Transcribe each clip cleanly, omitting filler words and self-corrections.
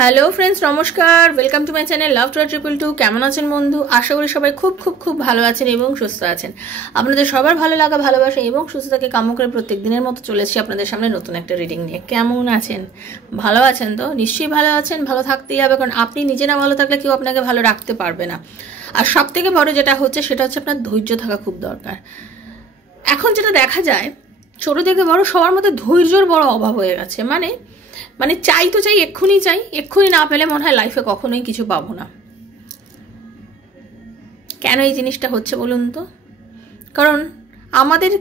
Hello friends, নমস্কার। Welcome to my channel love to 222। কেমন আছেন বন্ধু? আশা করি সবাই খুব খুব খুব ভালো আছেন এবং সুস্থ আছেন। আপনাদের সবার ভালো লাগা, ভালোবাসা এবং সুস্থতাকে কামনা করে প্রত্যেক দিনের মতো চলেছি আপনাদের সামনে নতুন একটা রিডিং নিয়ে। কেমন আছেন? ভালো আছেন তো? নিশ্চয়ই ভালো আছেন। ভালো থাকতেই হবে, কারণ আপনি নিজে না ভালো থাকলে কেউ আপনাকে ভালো রাখতে পারবে না। আর সব থেকে বড় যেটা হচ্ছে সেটা হচ্ছে আপনার ধৈর্য থাকা খুব দরকার। এখন যেটা দেখা যায়, ছোট থেকে বড় সবার মধ্যে ধৈর্যর বড় অভাব হয়ে গেছে। মানে চাই তো চাই, এক্ষুনি না পেলে মনে হয় লাইফে কখনোই কিছু পাবো না। কেন এই জিনিসটা হচ্ছে বলুন তো? কারণ আমাদের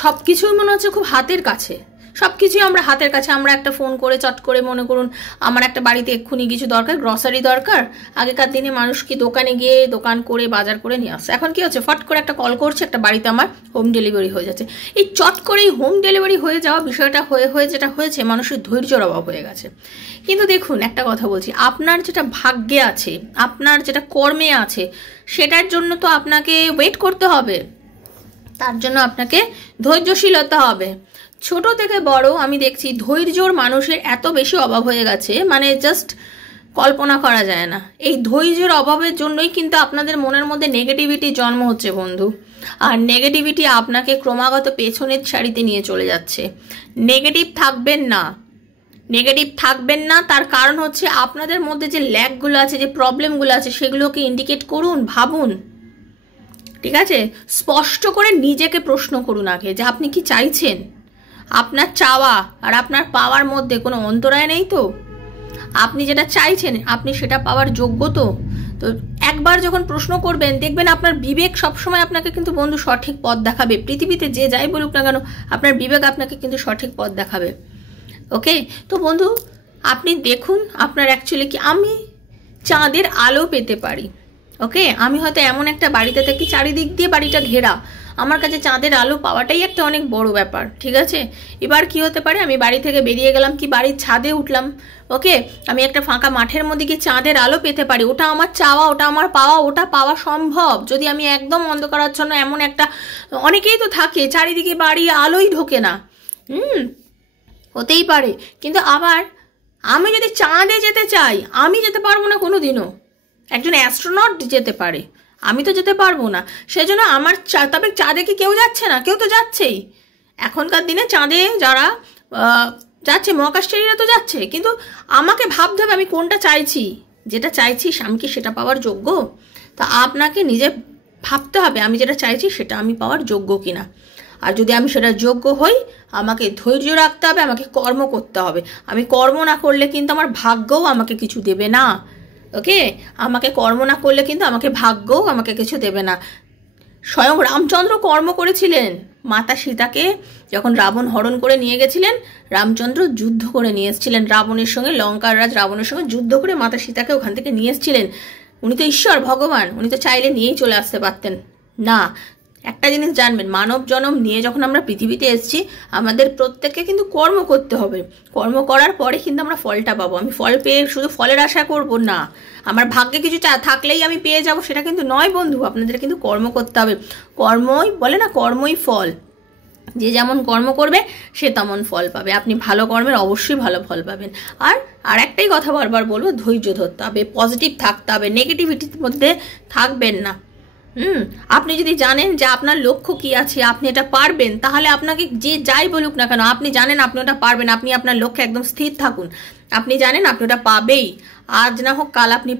সব কিছুই মনে হচ্ছে খুব হাতের কাছে, সব কিছুই আমরা হাতের কাছে। আমরা একটা ফোন করে চট করে মনে করুন আমার একটা বাড়িতে এক্ষুনি কিছু দরকার, গ্রসারি দরকার। আগেকার দিনে মানুষ কি দোকানে গিয়ে দোকান করে বাজার করে নিয়ে আসছে। এখন কি হচ্ছে, ফট করে একটা কল করছে, একটা বাড়িতে আমার হোম ডেলিভারি হয়ে যাচ্ছে। এই চট করেই হোম ডেলিভারি হয়ে যাওয়া বিষয়টা হয়ে যেটা হয়েছে, মানুষের ধৈর্যর অভাব হয়ে গেছে। কিন্তু দেখুন, একটা কথা বলছি, আপনার যেটা ভাগ্যে আছে, আপনার যেটা কর্মে আছে, সেটার জন্য তো আপনাকে ওয়েট করতে হবে। তার জন্য আপনাকে ধৈর্যশীল হতে হবে। ছোট থেকে বড় আমি দেখছি ধৈর্যর মানুষের এত বেশি অভাব হয়ে গেছে, মানে জাস্ট কল্পনা করা যায় না। এই ধৈর্যের অভাবের জন্যই কিন্তু আপনাদের মনের মধ্যে নেগেটিভিটি জন্ম হচ্ছে বন্ধু। আর নেগেটিভিটি আপনাকে ক্রমাগত পেছনের সারিতে নিয়ে চলে যাচ্ছে। নেগেটিভ থাকবেন না। তার কারণ হচ্ছে আপনাদের মধ্যে যে ল্যাগগুলো আছে, যে প্রবলেমগুলো আছে, সেগুলোকে ইন্ডিকেট করুন, ভাবুন। ঠিক আছে? স্পষ্ট করে নিজেকে প্রশ্ন করুন আগে যে আপনি কি চাইছেন। আপনার চাওয়া আর আপনার পাওয়ার মধ্যে কোনো অন্তরায় নেই তো? আপনি যেটা চাইছেন আপনি সেটা পাওয়ার যোগ্য তো? তো একবার যখন প্রশ্ন করবেন, দেখবেন আপনার বিবেক সবসময় আপনাকে কিন্তু বন্ধু সঠিক পথ দেখাবে। পৃথিবীতে যে যাই বলুক না কেন, আপনার বিবেক আপনাকে কিন্তু সঠিক পথ দেখাবে। ওকে? তো বন্ধু, আপনি দেখুন আপনার অ্যাকচুয়ালি কি, আমি চাঁদের আলো পেতে পারি। ওকে? আমি হয়তো এমন একটা বাড়িতে থাকি চারিদিক দিয়ে বাড়িটা ঘেরা, আমার কাছে চাঁদের আলো পাওয়াটাই একটা অনেক বড় ব্যাপার। ঠিক আছে? এবার কি হতে পারে, আমি বাড়ি থেকে বেরিয়ে গেলাম, কি বাড়ির ছাদে উঠলাম, ওকে, আমি একটা ফাঁকা মাঠের মধ্যে গিয়ে চাঁদের আলো পেতে পারি। ওটা আমার চাওয়া, ওটা আমার পাওয়া, ওটা পাওয়া সম্ভব যদি আমি একদম অন্ধকারাচ্ছন্ন এমন একটা, অনেকেই তো থাকে চারিদিকে বাড়ি, আলোই ঢোকে না। হতেই পারে। কিন্তু আবার আমি যদি চাঁদে যেতে চাই, আমি যেতে পারবো না কোনো দিনও। একজন অ্যাস্ট্রোনট যেতে পারে, আমি তো যেতে পারবো না। সেজন্য আমার তবে চাঁদে কি কেউ যাচ্ছে না? কেউ তো যাচ্ছেই। এখনকার দিনে চাঁদে যারা যাচ্ছে, মহাকাশচারীরা তো যাচ্ছে। কিন্তু আমাকে ভাবতে হবে আমি কোনটা চাইছি। যেটা চাইছি আমি কি সেটা পাওয়ার যোগ্য? তা আপনাকে নিজে ভাবতে হবে আমি যেটা চাইছি সেটা আমি পাওয়ার যোগ্য কিনা। আর যদি আমি সেটা যোগ্য হই, আমাকে ধৈর্য রাখতে হবে, আমাকে কর্ম করতে হবে। আমি কর্ম না করলে কিন্তু আমার ভাগ্যও আমাকে কিছু দেবে না। ওকে? আমাকে কর্ম না করলে কিন্তু আমাকে ভাগ্যও আমাকে কিছু দেবে না। স্বয়ং রামচন্দ্র কর্ম করেছিলেন। মাতা সীতাকে যখন রাবণ হরণ করে নিয়ে গেছিলেন, রামচন্দ্র যুদ্ধ করে নিয়ে এসেছিলেন রাবণের সঙ্গে, লঙ্কার রাজ রাবণের সঙ্গে যুদ্ধ করে মাতা সীতাকে ওখান থেকে নিয়ে এসেছিলেন। উনি তো ঈশ্বর, ভগবান, উনি তো চাইলে নিয়েই চলে আসতে পারতেন না। একটা জিনিস জানবেন, মানব জন্ম নিয়ে যখন আমরা পৃথিবীতে এসেছি, আমাদের প্রত্যেককে কিন্তু কর্ম করতে হবে। কর্ম করার পরে কিন্তু আমরা ফলটা পাবো। আমি ফল পেয়ে শুধু ফলের আশা করব না, আমার ভাগ্যে কিছু থাকলেই আমি পেয়ে যাব সেটা কিন্তু নয় বন্ধু। আপনাদের কিন্তু কর্ম করতে হবে। কর্মই বলে না, কর্মই ফল। যে যেমন কর্ম করবে সে তেমন ফল পাবে। আপনি ভালো কর্মের অবশ্যই ভালো ফল পাবেন। আর একটাই কথা বারবার বলবো, ধৈর্য ধরতে হবে, পজিটিভ থাকতে হবে, নেগেটিভিটির মধ্যে থাকবেন না। আপনি যদি জানেন যে আপনার লক্ষ্য কি আছে, আপনি এটা পারবেন, তাহলে আপনাকে যে যাই বলুক না কেন, আপনি জানেন আপনি ওটা পারবেন, আপনি আপনার লক্ষ্যে একদম স্থির থাকুন। আপনি জানেন আপনি ওটা পাবেই, আজ না হোক কাল আপনি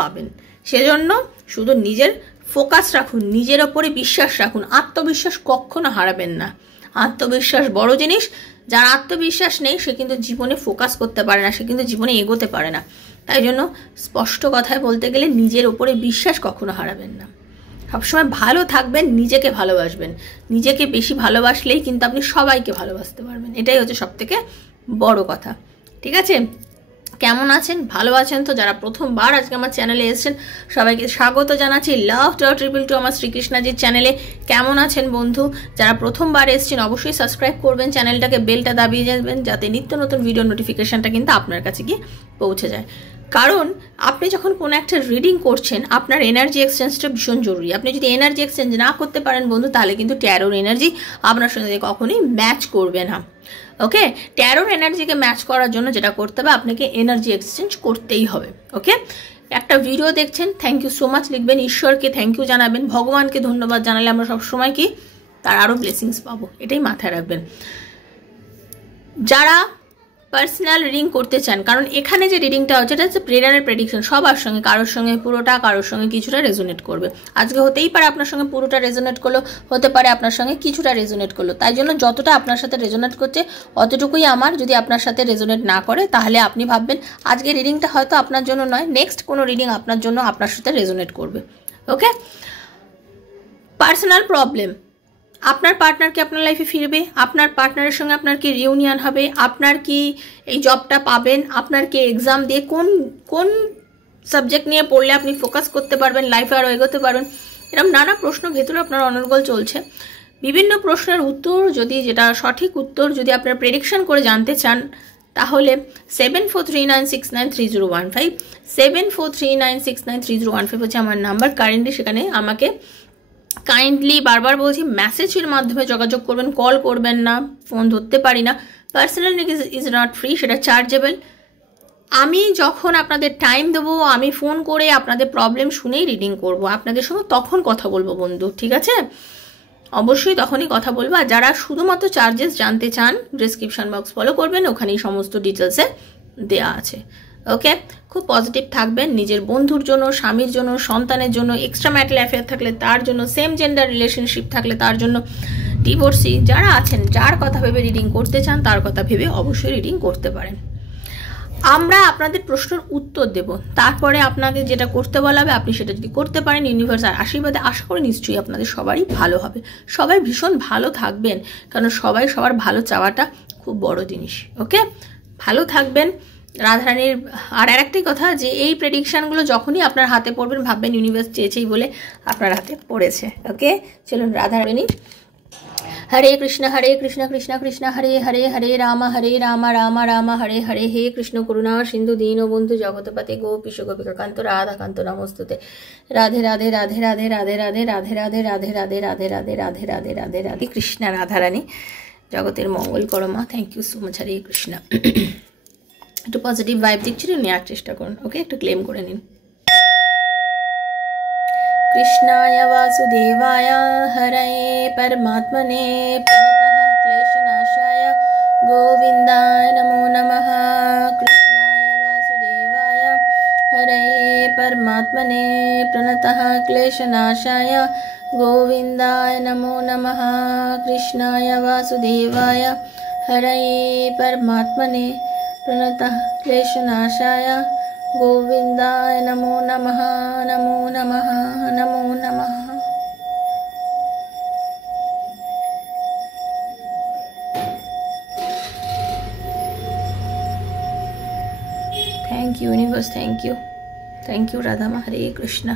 পাবেন। সেজন্য শুধু নিজের ফোকাস রাখুন, নিজের ওপরে বিশ্বাস রাখুন, আত্মবিশ্বাস কখনো হারাবেন না। আত্মবিশ্বাস বড় জিনিস। যার আত্মবিশ্বাস নেই সে কিন্তু জীবনে ফোকাস করতে পারে না, সে কিন্তু জীবনে এগোতে পারে না। তাই জন্য স্পষ্ট কথায় বলতে গেলে নিজের ওপরে বিশ্বাস কখনো হারাবেন না। সবসময় ভালো থাকবেন, নিজেকে ভালোবাসবেন। নিজেকে বেশি ভালোবাসলেই কিন্তু আপনি সবাইকে ভালোবাসতে পারবেন। এটাই হচ্ছে সবথেকে বড় কথা। ঠিক আছে? কেমন আছেন? ভালো আছেন তো? যারা প্রথমবার আজকে আমার চ্যানেলে এসেছেন সবাইকে স্বাগত জানাচ্ছি লাভ টু 222 আমার শ্রীকৃষ্ণাজির চ্যানেলে। কেমন আছেন বন্ধু? যারা প্রথমবার এসেছেন অবশ্যই সাবস্ক্রাইব করবেন, চ্যানেলটাকে বেলটা দাবিয়ে যাবেন, যাতে নিত্য নতুন ভিডিও নোটিফিকেশনটা কিন্তু আপনার কাছে গিয়ে পৌঁছে যায়। কারণ আপনি যখন কোনো একটা রিডিং করছেন আপনার এনার্জি এক্সচেঞ্জটা ভীষণ জরুরি। আপনি যদি এনার্জি এক্সচেঞ্জ না করতে পারেন বন্ধু, তাহলে কিন্তু ট্যারোর এনার্জি আপনার সঙ্গে কখনোই ম্যাচ করবে না। ওকে, ট্যারোর এনার্জিকে ম্যাচ করার জন্য যেটা করতে হবে, আপনাকে এনার্জি এক্সচেঞ্জ করতেই হবে। ওকে, একটা ভিডিও দেখছেন, থ্যাংক ইউ সো মাচ লিখবেন, ঈশ্বরকে থ্যাংক ইউ জানাবেন, ভগবানকে ধন্যবাদ জানালে আমরা সবসময় কি তার আরও ব্লেসিংস পাবো, এটাই মাথায় রাখবেন। যারা পার্সোনাল রিডিং করতে চান, কারণ এখানে যে রিডিংটা হচ্ছে এটা হচ্ছে প্রেয়ারের প্রেডিকশন, সবার সঙ্গে, কারোর সঙ্গে পুরোটা, কারোর সঙ্গে কিছুটা রেজোনেট করবে। আজকে হতেই পারে আপনার সঙ্গে পুরোটা রেজোনেট করলো, হতে পারে আপনার সঙ্গে কিছুটা রেজোনেট করলো। তাই জন্য যতটা আপনার সাথে রেজোনেট করছে অতটুকুই আমার। যদি আপনার সাথে রেজোনেট না করে তাহলে আপনি ভাববেন আজকে রিডিংটা হয়তো আপনার জন্য নয়, নেক্সট কোনো রিডিং আপনার জন্য আপনার সাথে রেজোনেট করবে। ওকে, পার্সোনাল প্রবলেম, আপনার পার্টনার কি আপনার লাইফে ফিরবে, আপনার পার্টনারের সঙ্গে আপনার কি রিউনিয়ন হবে, আপনার কি এই জবটা পাবেন, আপনার কি এক্সাম দিয়ে কোন সাবজেক্ট নিয়ে পড়লে আপনি ফোকাস করতে পারবেন, লাইফে আরও এগোতে পারবেন, এরকম নানা প্রশ্ন ভেতরে আপনার অনর্গল চলছে। বিভিন্ন প্রশ্নের উত্তর যদি, যেটা সঠিক উত্তর যদি আপনার প্রেডিকশন করে জানতে চান, তাহলে 7439693015 7439693015 হচ্ছে আমার নাম্বার কারেন্টলি। সেখানে আমাকে কাইন্ডলি বারবার বলছি মেসেজের মাধ্যমে যোগাযোগ করবেন, কল করবেন না, ফোন ধরতে পারি না। Personal reading is not free, সেটা চার্জেবল। আমি যখন আপনাদের টাইম দেবো, আমি ফোন করে আপনাদের প্রবলেম শুনেই রিডিং করব, আপনাদের সঙ্গে তখন কথা বলবো বন্ধু, ঠিক আছে? অবশ্যই তখনই কথা বলবো। আর যারা শুধুমাত্র চার্জেস জানতে চান, ডিসক্রিপশন বক্স ফলো করবেন, ওখানেই সমস্ত ডিটেলসে দেওয়া আছে। ওকে, খুব পজিটিভ থাকবেন, নিজের বন্ধুর জন্য, স্বামীর জন্য, সন্তানের জন্য, এক্সট্রা ম্যারিটাল অ্যাফেয়ার থাকলে তার জন্য, সেম জেন্ডার রিলেশনশিপ থাকলে তার জন্য, ডিভোর্সি যারা আছেন, যার কথা ভেবে রিডিং করতে চান তার কথা ভেবে অবশ্যই রিডিং করতে পারেন। আমরা আপনাদের প্রশ্নের উত্তর দেব, তারপরে আপনাকে যেটা করতে বলা হবে আপনি সেটা যদি করতে পারেন, ইউনিভার্সাল আশীর্বাদে আশা করি নিশ্চয়ই আপনাদের সবারই ভালো হবে, সবাই ভীষণ ভালো থাকবেন, কারণ সবাই সবার ভালো চাওয়াটা খুব বড় জিনিস। ওকে, ভালো থাকবেন রাধারানীর। আর একটাই কথা, যে এই প্রেডিকশানগুলো যখনই আপনার হাতে পড়বেন ভাববেন ইউনিভার্স চেয়েছেই বলে আপনার হাতে পড়েছে। ওকে, চলুন রাধারানী। হরে কৃষ্ণ কৃষ্ণ কৃষ্ণ হরে হরে, হরে রাম রাম রাম হরে হরে, হে কৃষ্ণ করুণা সিন্ধু দীনবন্ধু জগৎপতে গোপীশ গোপিকাকান্ত রাধাকান্ত নমস্তুতে। রাধে রাধে রাধে রাধে রাধে রাধে রাধে রাধে রাধে রাধে রাধে রাধে রাধে রাধে রাধে রাধে কৃষ্ণ রাধারানী জগতের মঙ্গল করো মা। Thank you so much. Hare Krishna. একটু পজিটিভ ভাইব দিচ্ছিল, নেওয়ার চেষ্টা করুন। ওকে, একটু ক্লেম করে নিন। कृष्णाय वासुदेवाय हरये परमात्मने प्रणतः क्लेशनाशाय गोविन्दाय नमो नमः। कृष्णाय वासुदेवाय हरये परमात्मने प्रणतः क्लेशनाशाय गोविन्दाय नमो नमः। कृष्णाय वासुदेवाय हरये परमात्मने प्रणतः क्लेशनाशाय गोविन्दाय नमो नमः नमो नमः नमो नमः। Thank you universe, thank you Radha माँ। हरे कृष्ण।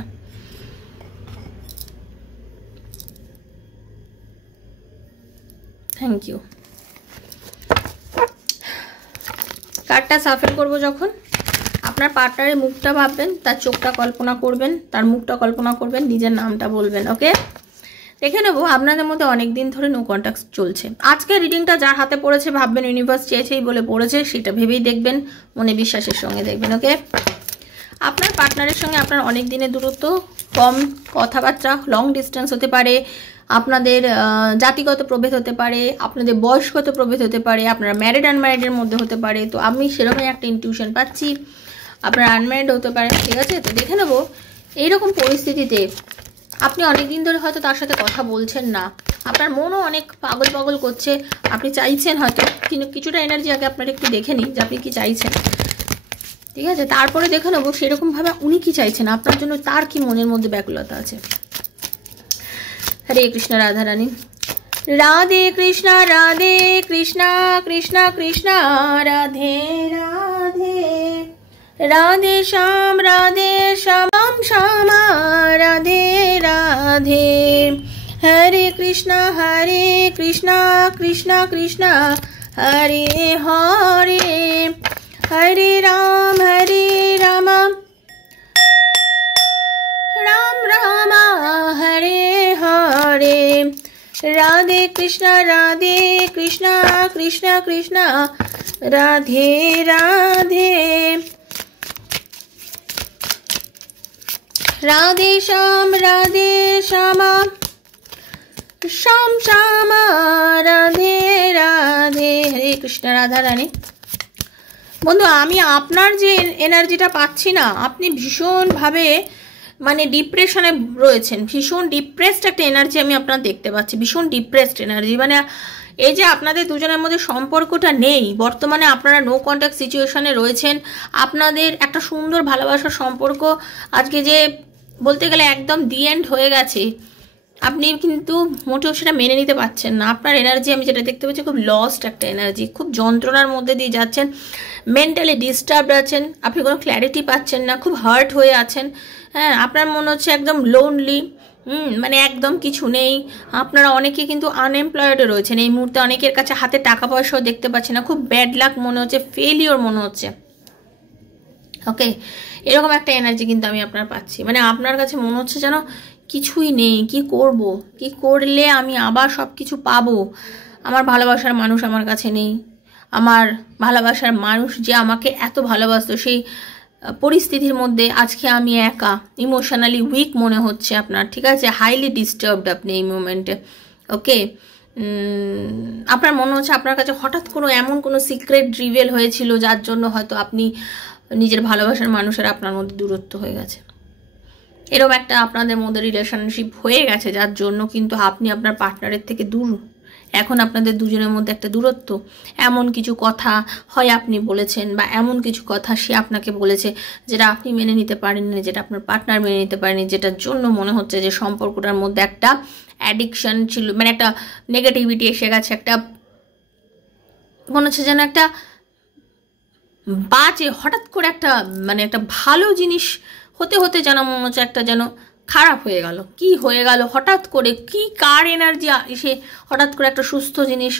Thank you. কার্ডটা সাফেল করবো যখন, আপনার পার্টনারের মুখটা ভাববেন, তার চোখটা কল্পনা করবেন, তার মুখটা কল্পনা করবেন, নিজের নামটা বলবেন। ওকে, দেখে নেবো আপনাদের মধ্যে অনেক দিন ধরে নো কন্ট্যাক্ট চলছে। আজকে রিডিংটা যার হাতে পড়েছে ভাববেন ইউনিভার্স চেয়েছেই বলে পড়েছে, সেটা ভেবেই দেখবেন, মনে বিশ্বাসের সঙ্গে দেখবেন। ওকে, আপনার পার্টনারের সঙ্গে আপনার অনেক দিনের দূরত্ব, কম কথাবার্তা, লং ডিস্টেন্স হতে পারে, আপনাদের জাতিগত প্রভেদ হতে পারে, আপনাদের বয়সগত প্রভেদ হতে পারে, আপনারা ম্যারিড আনম্যারিডের মধ্যে হতে পারে। তো আমি সেরকমই একটা ইনটিউশন পাচ্ছি, আপনারা আনম্যারিড হতে পারেন। ঠিক আছে, তো দেখে নেবো এইরকম পরিস্থিতিতে আপনি অনেক দিন ধরে হয়তো তার সাথে কথা বলছেন না, আপনার মনও অনেক পাগল পাগল করছে, আপনি চাইছেন হয়তো, কিন্তু কিছুটা এনার্জি আগে আপনার একটু দেখে নিন যে আপনি কি চাইছেন। ঠিক আছে, তারপরে দেখে নেবো সেরকমভাবে উনি কি চাইছেন আপনার জন্য, তার কি মনের মধ্যে ব্যাকুলতা আছে। হরে কৃষ্ণ রাধারানী। রাধে কৃষ্ণ কৃষ্ণ কৃষ্ণ রাধে রাধে, রাধে শ্যাম শ্যামা রাধে রাধে। হরে কৃষ্ণ কৃষ্ণ কৃষ্ণ হরে হরে, হরে রাম রাধে কৃষ্ণ কৃষ্ণ কৃষ্ণ রাধে রাধে, রাধে শ্যাম শ্যাম শ্যাম রাধে রাধে। হরে কৃষ্ণ। রাধা রানী। বন্ধু, আমি আপনার যে এনার্জিটা পাচ্ছি না, আপনি ভীষণভাবে মানে ডিপ্রেশনে রয়েছেন, ভীষণ ডিপ্রেসড একটা এনার্জি আমি আপনার দেখতে পাচ্ছি, ভীষণ ডিপ্রেসড এনার্জি। মানে এই যে আপনাদের দুজনের মধ্যে সম্পর্কটা নেই, বর্তমানে আপনারা নো কন্ট্যাক্ট সিচুয়েশনে রয়েছেন, আপনাদের একটা সুন্দর ভালোবাসার সম্পর্ক আজকে যে বলতে গেলে একদম দি এন্ড হয়ে গেছে, আপনি কিন্তু মোটেও সেটা মেনে নিতে পারছেন না। আপনার এনার্জি আমি যেটা দেখতে পাচ্ছি খুব লস্ট একটা এনার্জি, খুব যন্ত্রণার মধ্যে দিয়ে যাচ্ছেন, মেন্টালি ডিস্টার্বড আছেন, আপনি কোনো ক্ল্যারিটি পাচ্ছেন না, খুব হার্ট হয়ে আছেন। হ্যাঁ, আপনার মনে হচ্ছে একদম লোনলি, মানে একদম কিছু নেই। আপনারা অনেকে কিন্তু আনএমপ্লয়েডও রয়েছেন এই মুহূর্তে, অনেকের কাছে হাতে টাকা পয়সাও দেখতে পাচ্ছেন না, খুব ব্যাড লাক মনে হচ্ছে, ফেলিওর মনে হচ্ছে। ওকে, এরকম একটা এনার্জি কিন্তু আমি আপনার পাচ্ছি। মানে আপনার কাছে মনে হচ্ছে যেন কিছুই নেই, কি করব, কি করলে আমি আবার সব কিছু পাবো। আমার ভালোবাসার মানুষ আমার কাছে নেই, আমার ভালোবাসার মানুষ যে আমাকে এত ভালোবাসতো সেই পরিস্থিতির মধ্যে আজকে আমি একা, ইমোশনালি উইক মনে হচ্ছে আপনার, ঠিক আছে, হাইলি ডিস্টার্বড আপনি এই মোমেন্টে। ওকে, আপনার মনে হচ্ছে আপনার কাছে হঠাৎ কোনো এমন কোনো সিক্রেট রিভেল হয়েছিল যার জন্য হয়তো আপনি নিজের ভালোবাসার মানুষের আপনার মধ্যে দূরত্ব হয়ে গেছে। এরকম একটা আপনাদের মধ্যে রিলেশনশিপ হয়ে গেছে যার জন্য কিন্তু আপনি আপনার পার্টনারের থেকে দূর। এখন আপনাদের দুজনের মধ্যে একটা দূরত্ব, এমন কিছু কথা হয় আপনি বলেছেন বা এমন কিছু কথা সে আপনাকে বলেছে যেটা আপনি মেনে নিতে পারেননি, যেটা আপনার পার্টনার মেনে নিতে পারেনি, যেটার জন্য মনে হচ্ছে যে সম্পর্কটার মধ্যে একটা অ্যাডিকশন ছিল, মানে একটা নেগেটিভিটি এসে গেছে, একটা মনে হচ্ছে যেন একটা বাজে হঠাৎ করে একটা মানে একটা ভালো জিনিস হতে হতে যেন মনে হচ্ছে একটা যেন খারাপ হয়ে গেল। কি হয়ে গেল হঠাৎ করে, কি কার এনার্জি এসে হঠাৎ করে একটা সুস্থ জিনিস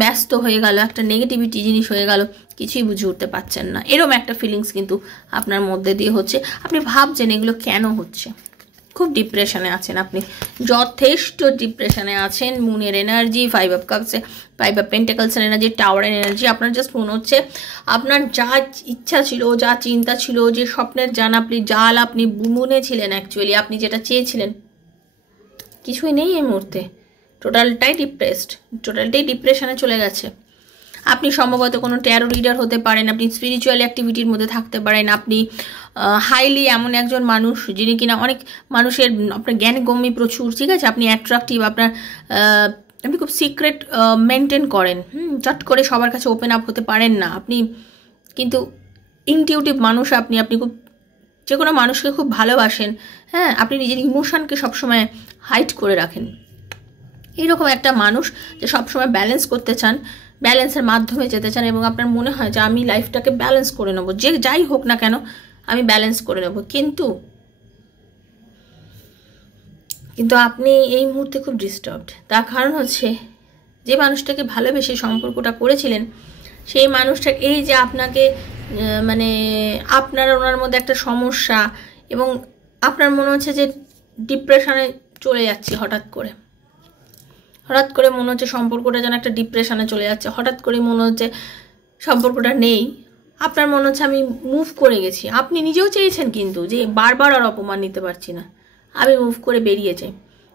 ব্যস্ত হয়ে গেল, একটা নেগেটিভিটি জিনিস হয়ে গেল, কিছুই বুঝে উঠতে পারছেন না। এরকম একটা ফিলিংস কিন্তু আপনার মধ্যে দিয়ে হচ্ছে। আপনি ভাবছেন এগুলো কেন হচ্ছে, খুব ডিপ্রেশনে আছেন আপনি, যথেষ্ট ডিপ্রেশনে আছেন। মুনের এনার্জি, 5 অফ কাপস, 5 অফ পেন্টাকলসের এনার্জি, টাওয়ারের এনার্জি। আপনার জাস্ট মনে হচ্ছে আপনার যা ইচ্ছা ছিল, যা চিন্তা ছিল, যে স্বপ্নের জাল আপনি বুনেছিলেন, অ্যাকচুয়ালি আপনি যেটা চেয়েছিলেন কিছুই নেই এই মুহূর্তে। টোটালটাই ডিপ্রেশনে চলে গেছে। আপনি সম্ভবত কোনো ট্যারো রিডার হতে পারেন, আপনি স্পিরিচুয়াল অ্যাক্টিভিটির মধ্যে থাকতে পারেন, আপনি হাইলি এমন একজন মানুষ যিনি কিনা অনেক মানুষের, আপনার জ্ঞানগম্যি প্রচুর, ঠিক আছে, আপনি অ্যাট্রাকটিভ, আপনি খুব সিক্রেট মেনটেন করেন, চট করে সবার কাছে ওপেন আপ হতে পারেন না আপনি, কিন্তু ইনটিউটিভ মানুষ আপনি খুব যে কোনো মানুষকে খুব ভালোবাসেন। হ্যাঁ, আপনি নিজের ইমোশনকে সবসময় হাইড করে রাখেন। এইরকম একটা মানুষ যে সবসময় ব্যালেন্স করতে চান, ব্যালেন্সের মাধ্যমে যেতে চান, এবং আপনার মনে হয় যে আমি লাইফটাকে ব্যালেন্স করে নেবো, যে যাই হোক না কেন আমি ব্যালেন্স করে নেবো। কিন্তু আপনি এই মুহূর্তে খুব ডিস্টার্বড। তার কারণ হচ্ছে যে মানুষটাকে ভালোবেসে সম্পর্কটা করেছিলেন সেই মানুষটা এই যে আপনাকে মানে আপনার ওনার মধ্যে একটা সমস্যা, এবং আপনার মনে হচ্ছে যে ডিপ্রেশনে চলে যাচ্ছি হঠাৎ করে মনে হচ্ছে সম্পর্কটা যেন একটা ডিপ্রেশনে চলে যাচ্ছে, হঠাৎ করে মনে হচ্ছে সম্পর্কটা নেই। আপনার মনে হচ্ছে আমি মুভ করে গেছি, আপনি নিজেও চেয়েছেন কিন্তু যে বারবার আর অপমান নিতে পারছি না, আমি মুভ করে বেরিয়ে যাই,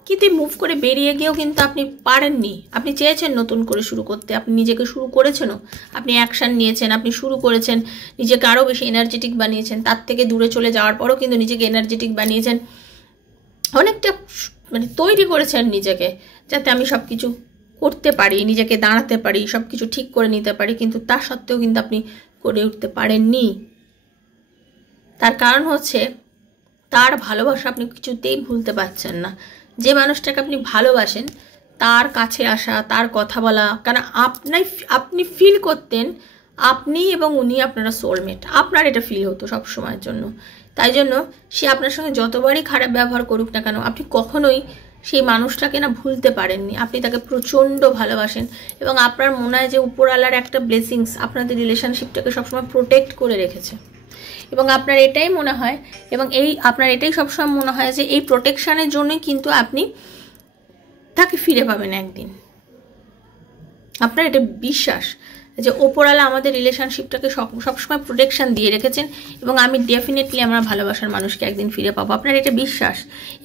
কিন্তু মুভ করে বেরিয়ে গিয়েও কিন্তু আপনি পারেননি। আপনি চেয়েছেন নতুন করে শুরু করতে, আপনি নিজেকে শুরু করেছেনও, আপনি অ্যাকশান নিয়েছেন, আপনি শুরু করেছেন, নিজেকে আরও বেশি এনার্জেটিক বানিয়েছেন, তার থেকে দূরে চলে যাওয়ার পরও কিন্তু নিজেকে এনার্জেটিক বানিয়েছেন, অনেকটা মানে তৈরি করেছেন নিজেকে যাতে আমি সব কিছু করতে পারি, নিজেকে দাঁড়াতে পারি, সব কিছু ঠিক করে নিতে পারি, কিন্তু তা সত্ত্বেও কিন্তু আপনি করে উঠতে পারেননি। তার কারণ হচ্ছে তার ভালোবাসা আপনি কিছুতেই ভুলতে পারছেন না। যে মানুষটাকে আপনি ভালোবাসেন তার কাছে আসা, তার কথা বলা, কারণ আপনি ফিল করতেন আপনি এবং উনি আপনারা সোলমেট, আপনার এটা ফিল হতো সব সময়ের জন্য। তাই জন্য সে আপনার সঙ্গে যতবারই খারাপ ব্যবহার করুক না কেন আপনি কখনোই সেই মানুষটাকে না ভুলতে পারেননি। আপনি তাকে প্রচণ্ড ভালোবাসেন, এবং আপনার মনে হয় যে উপরওয়ালার একটা ব্লেসিংস আপনাদের রিলেশনশিপটাকে সবসময় প্রোটেক্ট করে রেখেছে, এবং আপনার এটাই মনে হয়, এবং আপনার এটাই সবসময় মনে হয় যে এই প্রোটেকশানের জন্যই কিন্তু আপনি তাকে ফিরে পাবেন একদিন। আপনার এটা বিশ্বাস যে ওপরওয়ালা আমাদের রিলেশনশিপটাকে সবসময় প্রোটেকশন দিয়ে রেখেছেন এবং আমি ডেফিনেটলি আমার ভালোবাসার মানুষকে একদিন ফিরে পাবো, আপনার এটা বিশ্বাস।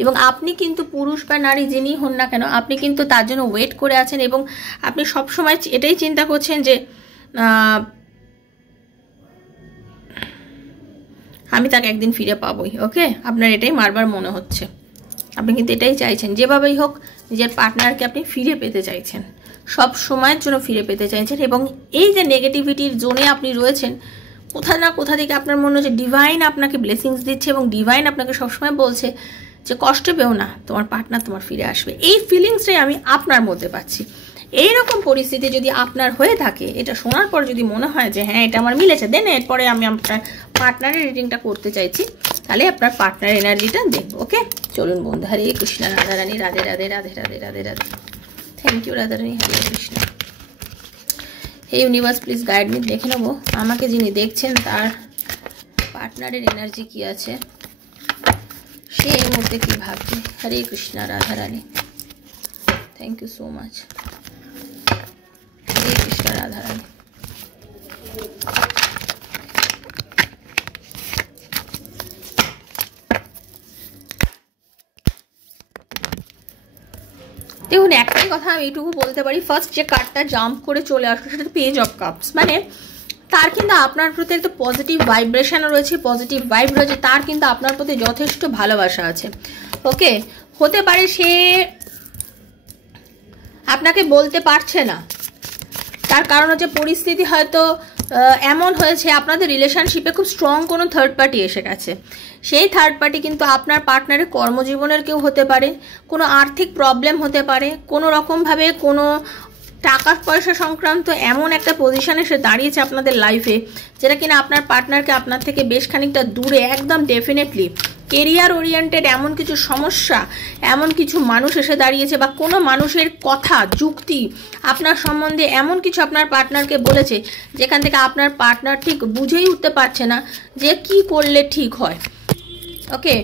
এবং আপনি কিন্তু পুরুষ বা নারী যিনি হন না কেন, আপনি কিন্তু তার জন্য ওয়েট করে আছেন এবং আপনি সবসময় এটাই চিন্তা করছেন যে আমি তাকে একদিন ফিরে পাবোই। ওকে, আপনার এটাই বারবার মনে হচ্ছে, আপনি কিন্তু এটাই চাইছেন, যেভাবেই হোক নিজের পার্টনারকে আপনি ফিরে পেতে চাইছেন, সব সময়ের জন্য ফিরে পেতে চাইছেন। এবং এই যে নেগেটিভিটির জোনে আপনি রয়েছেন, কোথা না কোথা থেকে আপনার মনে হচ্ছে ডিভাইন আপনাকে ব্লেসিংস দিচ্ছে এবং ডিভাইন আপনাকে সবসময় বলছে যে কষ্ট পেও না, তোমার পার্টনার তোমার ফিরে আসবে। এই ফিলিংসটাই আমি আপনার মধ্যে পাচ্ছি। এইরকম পরিস্থিতি যদি আপনার হয়ে থাকে, এটা শোনার পর যদি মনে হয় যে হ্যাঁ এটা আমার মিলেছে, দেন এরপরে আমি আপনার পার্টনারের রিডিংটা করতে চাইছি, তাহলে আপনার পার্টনার এনার্জিটা দেখবো। ওকে, চলুন বন্ধু। হরে কৃষ্ণ, রাধারানী, রাধে রাধে রাধে রাধে রাধে রাধে। Thank you Radharani, Hare Krishna. হে ইউনিভার্স, প্লিজ গাইড মি। দেখে নেবো আমাকে যিনি দেখছেন তার পার্টনারের এনার্জি কি আছে, সে এই মুহূর্তে কি ভাবছে। Hare Krishna, Radharani, thank you so much. Hare Krishna, Radharani. দেখুন, একটাই কথা আমি এইটুকু বলতে পারি, ফার্স্ট যে কার্ডটা জাম্প করে চলে আসলো সেটা পেজ অফ কাপস, মানে তার কিন্তু আপনার প্রতি একটা পজিটিভ ভাইব্রেশন রয়েছে, পজিটিভ ভাইব রয়েছে, তার কিন্তু আপনার প্রতি যথেষ্ট ভালোবাসা আছে। ওকে, হতে পারে সে আপনাকে বলতে পারছে না, তার কারণ হচ্ছে পরিস্থিতি হয়তো এমন হয়েছে আপনাদের রিলেশনশিপে খুব স্ট্রং কোনো থার্ড পার্টি এসে গেছে। সেই থার্ড পার্টি কিন্তু আপনার পার্টনারের কর্মজীবনের কেউ হতে পারে, কোনো আর্থিক প্রবলেম হতে পারে, কোনো রকমভাবে কোনো টাকা পয়সা সংক্রান্ত এমন একটা পজিশনে সে দাঁড়িয়েছে আপনাদের লাইফে, যেটা কিনা আপনার পার্টনারকে আপনার থেকে বেশ খানিকটা দূরে, একদম ডেফিনেটলি কেরিয়ার ওরিয়েন্টেড এমন কিছু সমস্যা, এমন কিছু মানুষ এসে দাঁড়িয়েছে, বা কোনো মানুষের কথা যুক্তি আপনার সম্বন্ধে এমন কিছু আপনার পার্টনারকে বলেছে যেখান থেকে আপনার পার্টনার ঠিক বুঝেই উঠতে পারছে না যে কি করলে ঠিক হয়। ওকে,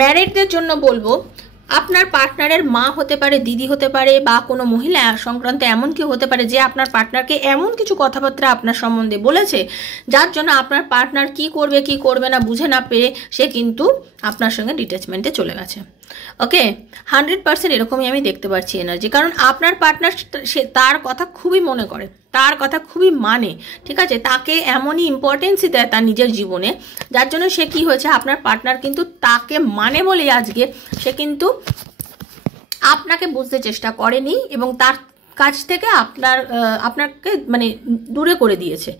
ম্যারিডদের জন্য বলবো, আপনার পার্টনারের মা হতে পারে, দিদি হতে পারে, বা কোনো মহিলা সংক্রান্ত এমন কেউ হতে পারে যে আপনার পার্টনারকে এমন কিছু কথাবার্তা আপনার সম্বন্ধে বলেছে যার জন্য আপনার পার্টনার কি করবে কি করবে না বুঝে না পেরে সে কিন্তু আপনার সঙ্গে ডিট্যাচমেন্টে চলে গেছে। ওকে, 100% এরকমই আমি দেখতে পাচ্ছি এনার্জি, কারণ আপনার পার্টনার সে তার কথা খুবই মনে করে, তার কথা খুবই মানে, ঠিক আছে, তাকে এমনই ইম্পর্টেন্সই দেয় তার নিজের জীবনে, যার জন্য সে কি হয়েছে, আপনার পার্টনার কিন্তু তাকে মানে বলে আজকে সে কিন্তু আপনাকে বুঝতে চেষ্টা করেনি এবং তার কাছ থেকে আপনাকে মানে দূরে করে দিয়েছে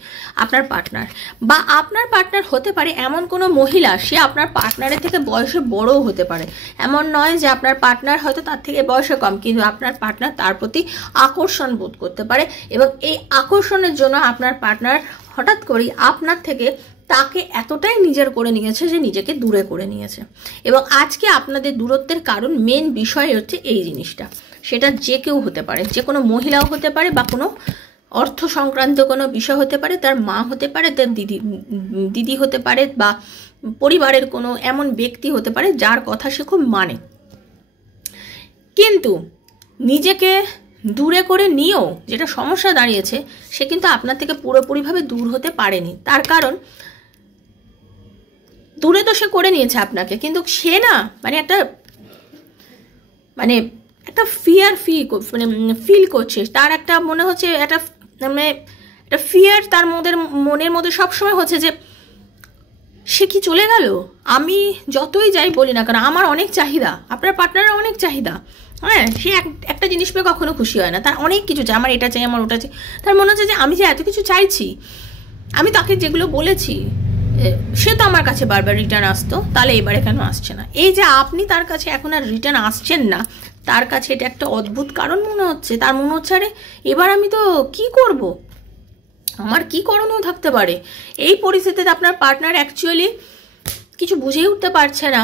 আপনার পার্টনার। বা আপনার পার্টনার হতে পারে এমন কোনো মহিলা, সে আপনার পার্টনারের থেকে বয়সে বড়ও হতে পারে, এমন নয় যে আপনার পার্টনার হয়তো তার থেকে বয়সে কম, কিন্তু আপনার পার্টনার তার প্রতি আকর্ষণ বোধ করতে পারে এবং এই আকর্ষণের জন্য আপনার পার্টনার হঠাৎ করেই আপনার থেকে তাকে এতটাই নিজের করে নিয়েছে যে নিজেকে দূরে করে নিয়েছে। এবং আজকে আপনাদের দূরত্বের কারণ মেন বিষয় হচ্ছে এই জিনিসটা, সেটা যে কেউ হতে পারে, যে কোনো মহিলাও হতে পারে, বা কোনো অর্থ সংক্রান্ত কোনো বিষয় হতে পারে, তার মা হতে পারে, তার দিদি হতে পারে, বা পরিবারের কোনো এমন ব্যক্তি হতে পারে যার কথা সে খুব মানে, কিন্তু নিজেকে দূরে করে নিয়েও যেটা সমস্যা দাঁড়িয়েছে, সে কিন্তু আপনার থেকে পুরোপুরিভাবে দূর হতে পারেনি। তার কারণ দূরে তো সে করে নিয়েছে আপনাকে, কিন্তু সে না মানে একটা ফিয়ার ফিল করছে, তার একটা মনে হচ্ছে একটা ফিয়ার তার মনের মধ্যে সবসময় হচ্ছে যে সে কি চলে গেল, আমি যতই যাই বলি না কারণ আমার অনেক চাহিদা, আপনার পার্টনারের অনেক চাহিদা, হ্যাঁ, সে একটা জিনিস পেয়ে কখনো খুশি হয় না, তার অনেক কিছু চাই, আমার এটা চাই, আমার ওটা চাই, তার মনে হচ্ছে যে আমি যে এত কিছু চাইছি, আমি তাকে যেগুলো বলেছি সে তো আমার কাছে বারবার রিটার্ন আসতো, তাহলে এবারে কেন আসছে না? এই যে আপনি তার কাছে এখন আর রিটার্ন আসছেন না, তার কাছে এটা একটা অদ্ভুত কারণ মনে হচ্ছে। তার মনে হচ্ছে আরে এবার আমি তো কি করব, আমার কি করণীয় থাকতে পারে। এই পরিস্থিতিতে আপনার পার্টনার অ্যাকচুয়ালি কিছু বুঝেই উঠতে পারছে না,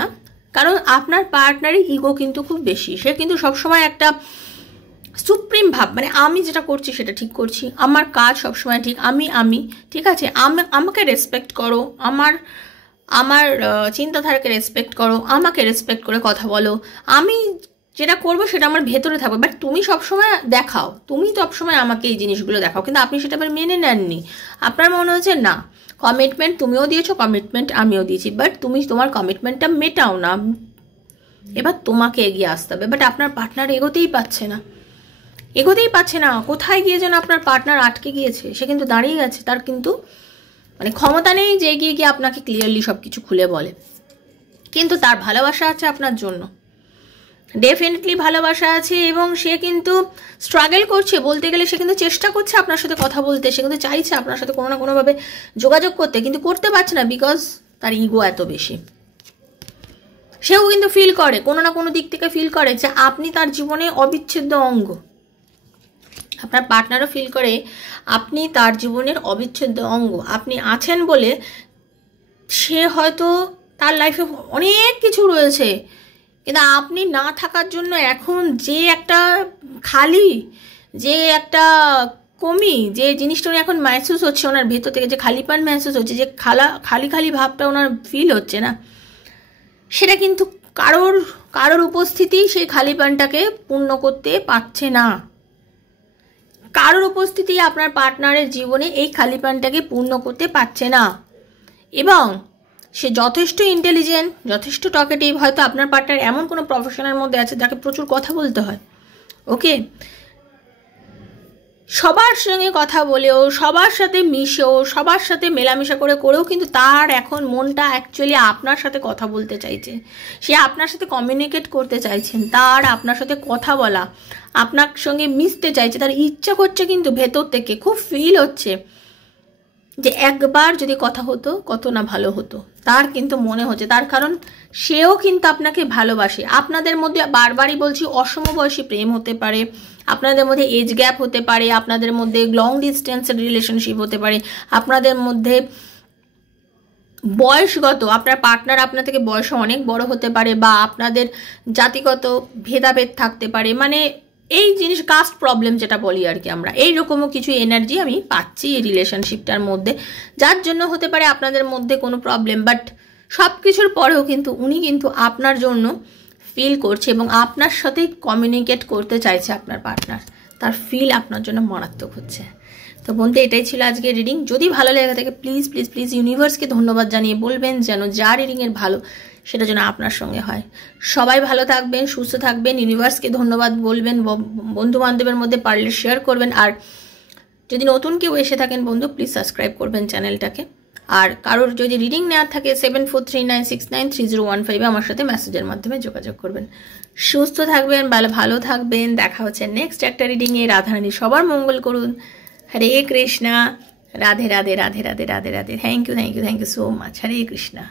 কারণ আপনার পার্টনারের ইগো কিন্তু খুব বেশি, সে কিন্তু সবসময় একটা সুপ্রিম ভাব, মানে আমি যেটা করছি সেটা ঠিক করছি, আমার কাজ সবসময় ঠিক, আমি ঠিক আছে, আমাকে রেসপেক্ট করো, আমার চিন্তাধারাকে রেসপেক্ট করো, আমাকে রেসপেক্ট করে কথা বলো, আমি যেটা করবো সেটা আমার ভেতরে থাকবে, বাট তুমি সবসময় দেখাও, তুমি সবসময় আমাকে এই জিনিসগুলো দেখাও, কিন্তু আপনি সেটা আবার মেনে নেননি। আপনার মনে হচ্ছে না, কমিটমেন্ট তুমিও দিয়েছো, কমিটমেন্ট আমিও দিয়েছি, বাট তুমি তোমার কমিটমেন্টটা মেটাও না, এবার তোমাকে এগিয়ে আসতে হবে। বাট আপনার পার্টনার এগোতেই পাচ্ছে না, এগোতেই পাচ্ছে না, কোথায় গিয়ে যেন আপনার পার্টনার আটকে গিয়েছে। সে কিন্তু দাঁড়িয়ে গেছে, তার কিন্তু মানে ক্ষমতা নেই যে এগিয়ে গিয়ে আপনাকে ক্লিয়ারলি সব কিছু খুলে বলে, কিন্তু তার ভালোবাসা আছে আপনার জন্য, ডেফিনেটলি ভালোবাসা আছে, এবং সে কিন্তু স্ট্রাগল করছে, বলতে গেলে সে কিন্তু চেষ্টা করছে আপনার সাথে কথা বলতে, সে কিন্তু চাইছে আপনার সাথে কোনো না কোনোভাবে যোগাযোগ করতে, কিন্তু করতে পারছে না বিকজ তার ইগো এত বেশি। সেও কিন্তু ফিল করে, কোনো না কোনো দিক থেকে ফিল করে যে আপনি তার জীবনে অবিচ্ছেদ্য অঙ্গ। আপনার পার্টনারও ফিল করে আপনি তার জীবনের অবিচ্ছেদ্য অঙ্গ, আপনি আছেন বলে সে হয়তো তার লাইফে অনেক কিছু রয়েছে, কিন্তু আপনি না থাকার জন্য এখন যে একটা খালি, যে একটা কমি, যে জিনিসটা এখন মেহসুস হচ্ছে ওনার ভেতর থেকে, যে খালিপান মেহসুস হচ্ছে, যে খালি খালি ভাবটা ওনার ফিল হচ্ছে না, সেটা কিন্তু কারোর উপস্থিতি সেই খালিপানটাকে পূর্ণ করতে পারছে না। কারোর উপস্থিতি আপনার পার্টনারের জীবনে এই খালিপানটাকে পূর্ণ করতে পারছে না, এবং সে যথেষ্ট ইন্টেলিজেন্ট, যথেষ্ট টকেটিভ, হয়তো আপনার পার্টনার এমন কোনো প্রফেশনের মধ্যে আছে যাকে প্রচুর কথা বলতে হয়, ওকে, সবার সঙ্গে কথা বলেও, সবার সাথে মিশেও, সবার সাথে মেলামেশা করেও কিন্তু তার এখন মনটা অ্যাকচুয়ালি আপনার সাথে কথা বলতে চাইছে, সে আপনার সাথে কমিউনিকেট করতে চাইছেন, তার আপনার সাথে কথা বলা, আপনার সঙ্গে মিশতে চাইছে, তার ইচ্ছা করছে, কিন্তু ভেতর থেকে খুব ফিল হচ্ছে যে একবার যদি কথা হতো কত না ভালো হতো, তার কিন্তু মনে হচ্ছে, তার কারণ সেও কিন্তু আপনাকে ভালোবাসে। আপনাদের মধ্যে বারবারই বলছি অসমবয়সী প্রেম হতে পারে, আপনাদের মধ্যে এজ গ্যাপ হতে পারে, আপনাদের মধ্যে লং ডিস্টেন্সের রিলেশনশিপ হতে পারে, আপনাদের মধ্যে বয়সগত, আপনার পার্টনার আপনার থেকে বয়সে অনেক বড় হতে পারে, বা আপনাদের জাতিগত ভেদাভেদ থাকতে পারে, মানে এই জিনিস কাস্ট প্রবলেম যেটা বলি আর কি আমরা, এইরকমও কিছু এনার্জি আমি পাচ্ছি এই রিলেশনশিপটার মধ্যে, যার জন্য হতে পারে আপনাদের মধ্যে কোনো প্রবলেম, বাট সব কিছুর পরেও কিন্তু উনি কিন্তু আপনার জন্য ফিল করছে এবং আপনার সাথেই কমিউনিকেট করতে চাইছে আপনার পার্টনার, তার ফিল আপনার জন্য মারাত্মক হচ্ছে। তো বন্ধু, এটাই ছিল আজকে রিডিং। যদি ভালো লেগে থাকে প্লিজ প্লিজ প্লিজ ইউনিভার্সকে ধন্যবাদ জানিয়ে বলবেন যেন যা রিডিংয়ের ভালো সেটা যেন আপনার সঙ্গে হয়। সবাই ভালো থাকবেন, সুস্থ থাকবেন, ইউনিভার্সকে ধন্যবাদ বলবেন, বন্ধু বান্ধবের মধ্যে পারলে শেয়ার করবেন, আর যদি নতুন কেউ এসে থাকেন বন্ধু প্লিজ সাবস্ক্রাইব করবেন চ্যানেলটাকে। আর কারোর যদি রিডিং নেওয়ার থাকে 7439693015 আমার সাথে মেসেজের মাধ্যমে যোগাযোগ করবেন। সুস্থ থাকবেন, ভালো থাকবেন, দেখা হচ্ছে নেক্সট একটা রিডিংয়ে। রাধারানী সবার মঙ্গল করুন। Hare Krishna, Radhe Radhe Radhe Radhe Radhe Radhe. Thank you so much. Hare Krishna.